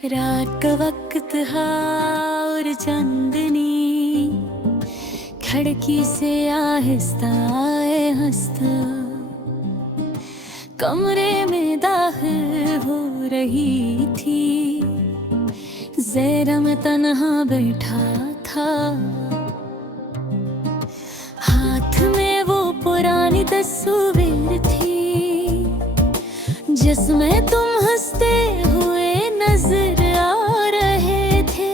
रात का वक्त था और चांदनी खिड़की से आहिस्ता आए हंसता कमरे में दाखिल हो रही थी। ज़ेरा में तन्हा बैठा था, हाथ में वो पुरानी तस्वीर थी जिसमें तुम हंसते हुए नजर आ रहे थे।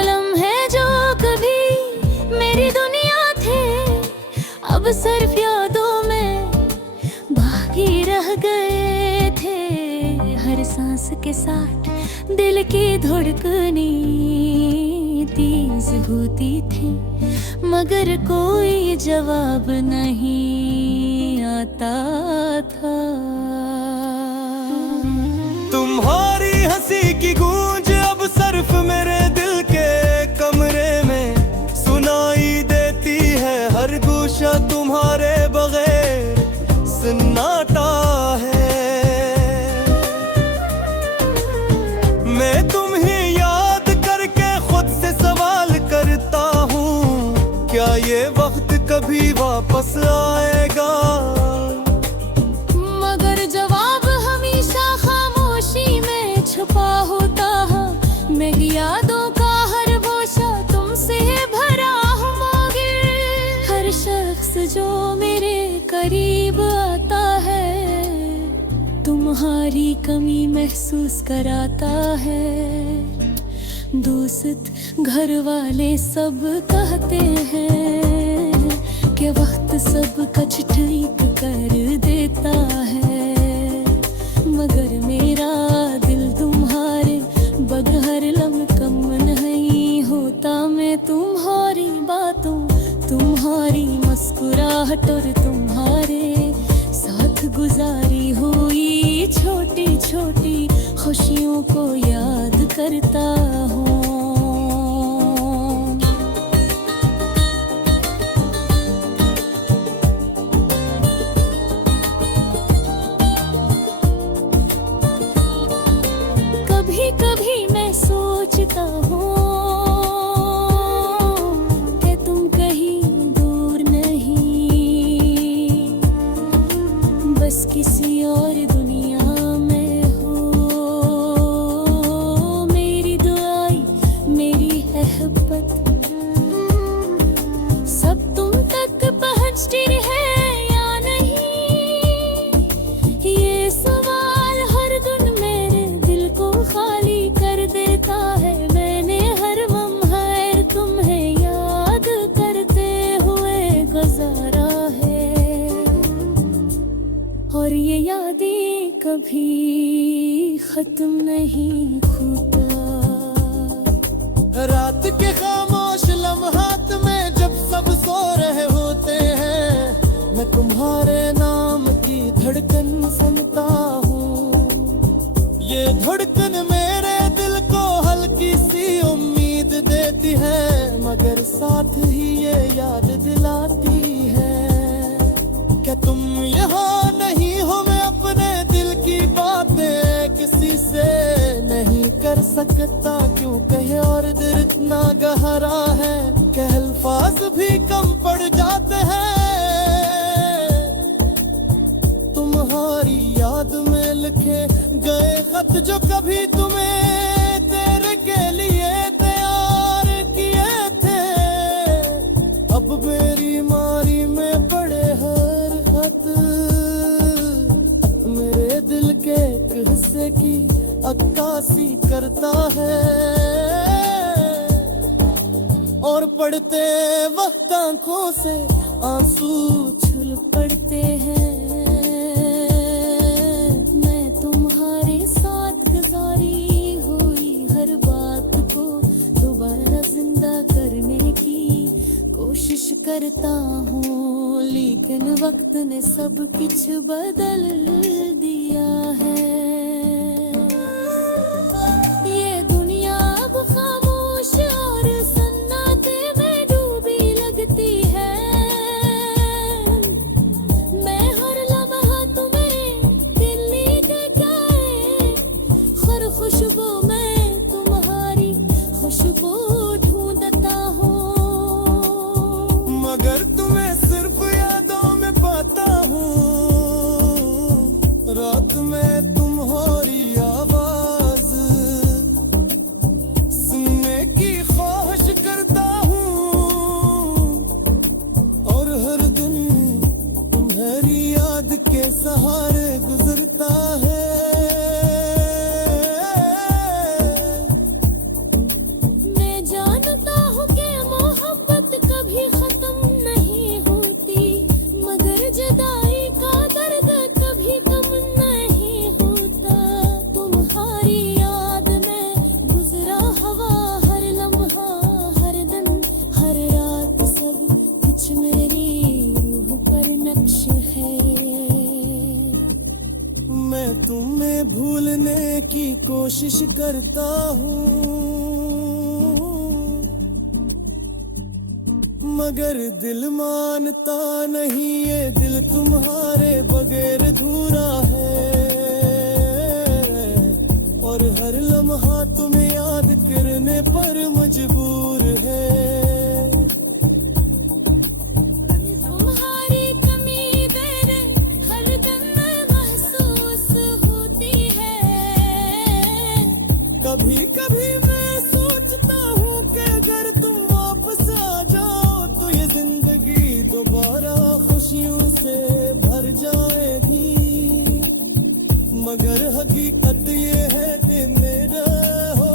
लम्हे जो कभी मेरी दुनिया थे अब सिर्फ यादों में बाकी रह गए थे। हर सांस के साथ दिल की धड़कनें तेज होती थी मगर कोई जवाब नहीं आता था। तुम्हारी हंसी की गूंज अब सिर्फ मेरे दिल के कमरे में सुनाई देती है। हर गोशा तुम्हारे बगैर सन्नाटा है। मैं तुम्हें याद करके खुद से सवाल करता हूँ, क्या ये वक्त कभी वापस आएगा? मगर जवाब हमेशा खामोशी में छुपा होता है। मेरी यादों का हर बोझा तुमसे भरा होगा। हर शख्स जो मेरे करीब आता है तुम्हारी कमी महसूस कराता है। दोस्त घर वाले सब कहते हैं कि वक्त सब कुछ ठीक कर देता है, मगर मेरा दिल तुम्हारे बगैर लमकम नहीं होता। मैं तुम्हारी बातों, तुम्हारी मुस्कुराहट और तुम्हारे साथ गुजारी हुई छोटी छोटी खुशियों को याद करता हूँ। कभी कभी मैं सोचता हूँ कि तुम कहीं दूर नहीं, बस किसी और दुनिया में हो। मेरी दुआएं, मेरी मोहब्बत सब तुम तक पहुँचती है या नहीं, ये सवाल हर दिन मेरे दिल को खाली कर देता है। मैंने हर लम्हा तुम्हें याद करते हुए गुजारा है और ये यादें कभी खत्म नहीं होता। रात के खामोश लम्हात में जब सब सो रहे होते हैं, मैं तुम्हारे नाम की धड़कन सुनता हूँ। ये धड़कन मेरे दिल को हल्की सी उम्मीद देती है, मगर साथ ही ये याद दिलाती है क्या तुम यहाँ नहीं हो। मैं अपने दिल की बातें किसी से नहीं कर सकता, क्यों कहे और दिल इतना गहरा है कि अल्फाज भी कम पड़ जाते हैं। तुम्हारी याद में लिखे गए खत जो कभी तुम्हें तेरे के लिए तैयार किए थे, अब मेरी मारी में पड़े हर खत मेरे दिल के एक हिस्से की अक्कासी करता है। और पढ़ते वक्त आंखों से आंसू छुल पड़ते हैं। मैं तुम्हारे साथ गुजारी हुई हर बात को दोबारा जिंदा करने की कोशिश करता हूँ, लेकिन वक्त ने सब कुछ बदल दिया है। ये दुनिया अब खामोश और सन्नाटे में डूबी लगती है। मैं हर लम्हा तुम्हें दिल्ली के गाए हर खुशबू में याद के सहारे गुजरता है। मैं जानता हूँ कि मोहब्बत कभी खत्म नहीं होती, मगर जुदाई का दर्द कभी कम नहीं होता। तुम्हारी याद में गुजरा हवा हर लम्हा, हर दिन हर रात, सब कुछ मेरी रूह पर नक्श है। मैं तुम्हें भूलने की कोशिश करता हूँ, मगर दिल मानता नहीं, ये दिल तुम्हारे बगैर अधूरा है। और हर लम्हा तुम्हें याद करने पर मजबूर है। तुम्हारी कमी मेरे हर दिन महसूस होती है। कभी कभी मैं सोचता हूँ कि अगर तुम वापस आ जाओ तो ये जिंदगी दोबारा खुशियों से भर जाएगी। मगर हकीकत ये है कि मेरा हो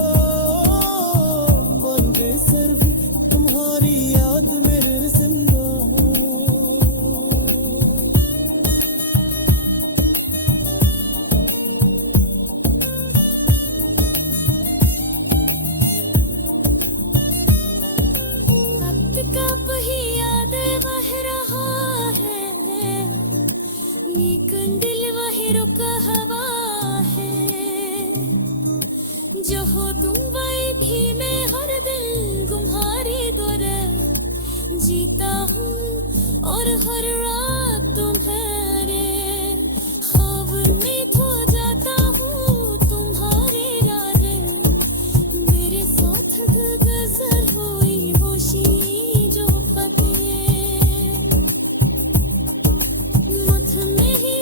बंदे सिर्फ तुम्हारी याद मेरे जिंदा हो। वक्त का पहिया दे बह रहा है, लेकिन दिल वही रुका हवा है। जो हो तुम वही धीमे, हर दिल तुम्हारी दौर जीता हूँ, और हर रात तुम्हारे ख्वाब में खो जाता हूँ। तुम्हारी यादें मेरे साथ गुजर हुई होशी जो पते मुझ में ही